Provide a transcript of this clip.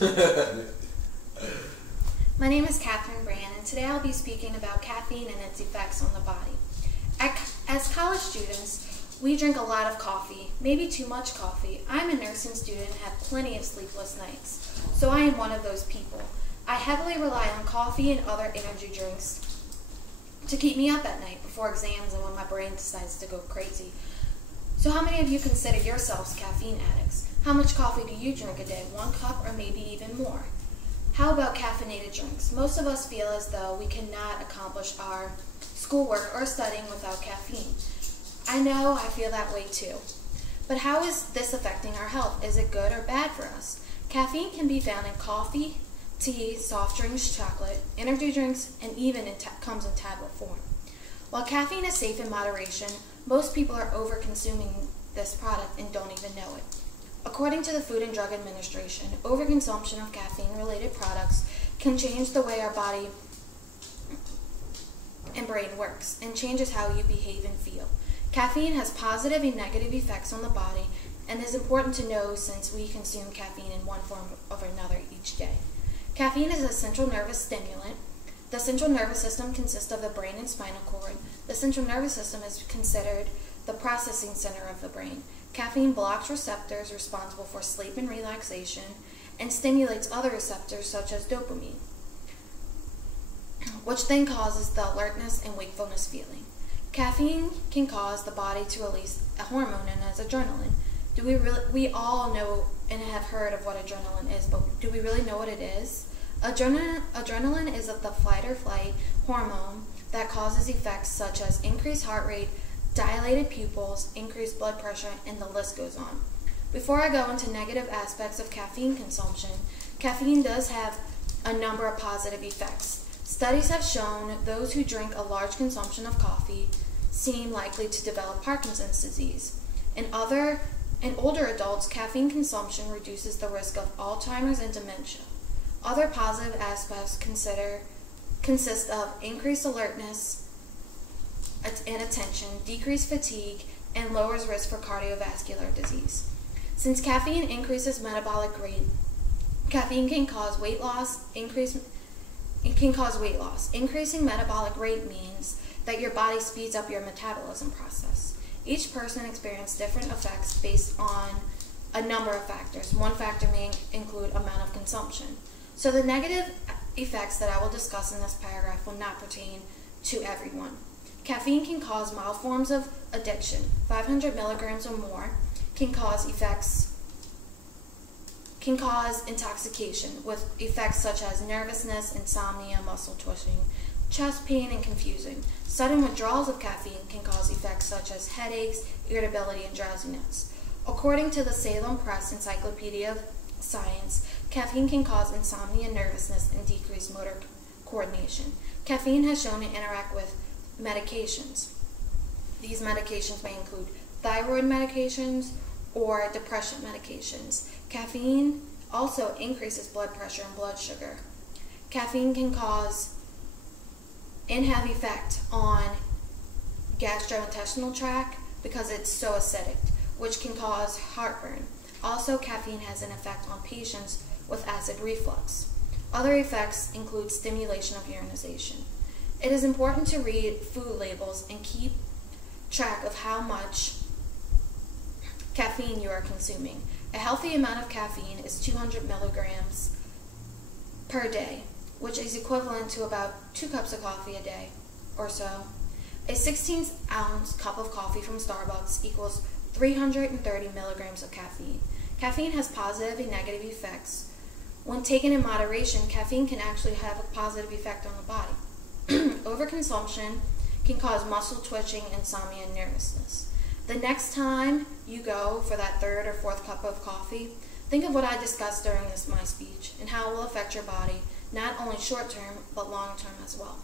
My name is Katherine and today I'll be speaking about caffeine and its effects on the body. As college students, we drink a lot of coffee, maybe too much coffee. I'm a nursing student and have plenty of sleepless nights, so I am one of those people. I heavily rely on coffee and other energy drinks to keep me up at night before exams and when my brain decides to go crazy. So how many of you consider yourselves caffeine addicts? How much coffee do you drink a day? 1 cup or maybe even more? How about caffeinated drinks? Most of us feel as though we cannot accomplish our schoolwork or studying without caffeine. I know I feel that way too. But how is this affecting our health? Is it good or bad for us? Caffeine can be found in coffee, tea, soft drinks, chocolate, energy drinks, and even comes in tablet form. While caffeine is safe in moderation, most people are over-consuming this product and don't even know it. According to the Food and Drug Administration, overconsumption of caffeine-related products can change the way our body and brain works and changes how you behave and feel. Caffeine has positive and negative effects on the body and is important to know since we consume caffeine in one form or another each day. Caffeine is a central nervous stimulant. The central nervous system consists of the brain and spinal cord. The central nervous system is considered the processing center of the brain. Caffeine blocks receptors responsible for sleep and relaxation and stimulates other receptors such as dopamine, which then causes the alertness and wakefulness feeling. Caffeine can cause the body to release a hormone known as adrenaline. We all know and have heard of what adrenaline is, but do we really know what it is? Adrenaline is the fight or flight hormone that causes effects such as increased heart rate, dilated pupils, increased blood pressure, and the list goes on. Before I go into negative aspects of caffeine consumption, caffeine does have a number of positive effects. Studies have shown those who drink a large consumption of coffee seem likely to develop Parkinson's disease. In older adults, caffeine consumption reduces the risk of Alzheimer's and dementia. Other positive aspects consist of increased alertness and attention, decreased fatigue, and lowers risk for cardiovascular disease. Since caffeine increases metabolic rate, caffeine can cause weight loss. Increasing metabolic rate means that your body speeds up your metabolism process. Each person experiences different effects based on a number of factors. One factor may include amount of consumption. So the negative effects that I will discuss in this paragraph will not pertain to everyone. Caffeine can cause mild forms of addiction. 500 milligrams or more can cause intoxication with effects such as nervousness, insomnia, muscle twitching, chest pain, and confusing. Sudden withdrawals of caffeine can cause effects such as headaches, irritability, and drowsiness. According to the Salem Press Encyclopedia of Science, caffeine can cause insomnia, nervousness, and decreased motor coordination. Caffeine has shown to interact with medications. These medications may include thyroid medications or depression medications. Caffeine also increases blood pressure and blood sugar. Caffeine can cause and have effect on gastrointestinal tract because it's so acidic, which can cause heartburn. Also, caffeine has an effect on patients with acid reflux. Other effects include stimulation of urination. It is important to read food labels and keep track of how much caffeine you are consuming. A healthy amount of caffeine is 200 milligrams per day, which is equivalent to about 2 cups of coffee a day or so. A 16-ounce cup of coffee from Starbucks equals 330 milligrams of caffeine. Caffeine has positive and negative effects. When taken in moderation, caffeine can actually have a positive effect on the body. Overconsumption can cause muscle twitching, insomnia, and nervousness. The next time you go for that 3rd or 4th cup of coffee, think of what I discussed during my speech and how it will affect your body, not only short term, but long term as well.